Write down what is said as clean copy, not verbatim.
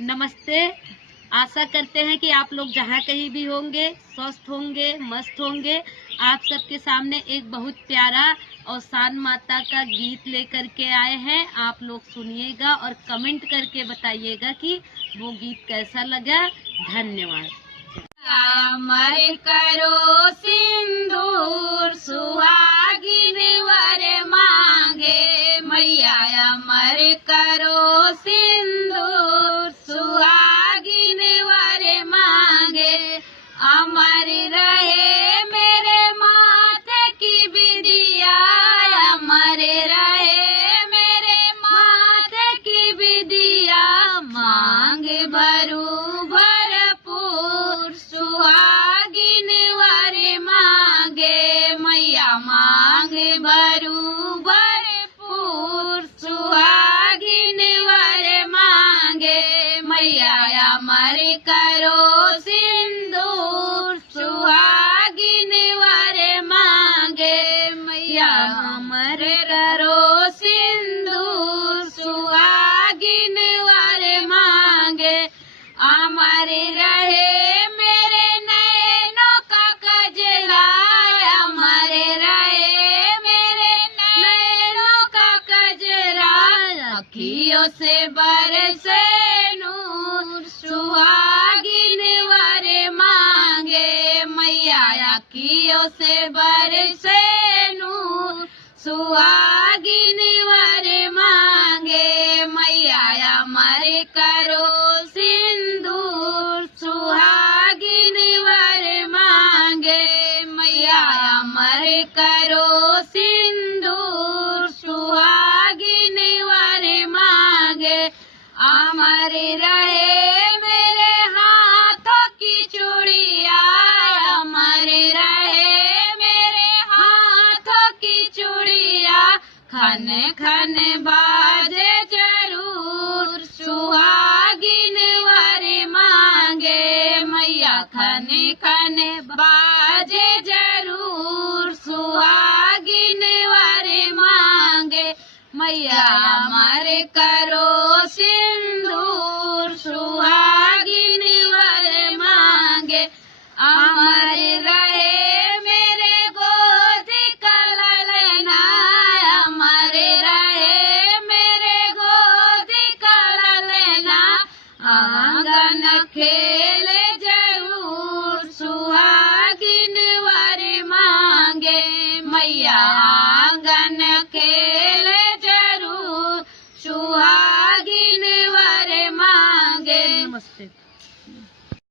नमस्ते। आशा करते हैं कि आप लोग जहाँ कहीं भी होंगे स्वस्थ होंगे, मस्त होंगे। आप सबके सामने एक बहुत प्यारा और सान माता का गीत लेकर के आए हैं। आप लोग सुनिएगा और कमेंट करके बताइएगा कि वो गीत कैसा लगा। धन्यवाद। अमर करो सिंदूर सुहागिन वर मांगे मैया, अमर करो सिंदूर सुहागिन वर मांगे। अमर रहे मेरे माथे की बिदिया, अमर रहे मेरे माथे की बिदिया। मांग भरू भरपूर सुहागिन वर मांगे मैया, मांग भरू भरपूर सुहागिन वर मांगे मैया। अमर करो सिंदूर सुहागिन वर मांगे मैया, अमर करो सिंदूर सुहागिन वर मांगे। अमर रहे मेरे नैनों का कजरा, अमर रहे मेरे नैनों का कजरा। अखियों से बरसे नूर सुहागिन वर मांगे मैया, अखियों से बरसे नूर सुहागिन वर मांगे मैया। अमर करो सिंदूर सुहागिन वर मांगे मैया, अमर करो सिंदूर सुहागिन वर मांगे। अमर रहे मेरे हाथों की चूड़िया, अमर रहे मेरे हाथों की चूड़िया। खन खन बाजे जरूर सुहागिन वर मांगे मैया, खन खन बाजे जरूर सुहागिन वर मांगे मैया। अमर करो सिंदूर सुहागिन वर मांगे। अमर रहे मेरे गोद का ललना, अमर रहे मेरे गोद का ललना। आंगन खेले जरूर सुहागिन वर मांगे मैया, आंगन खेले जरूर सुहागिन वर मांगे। नमस्ते।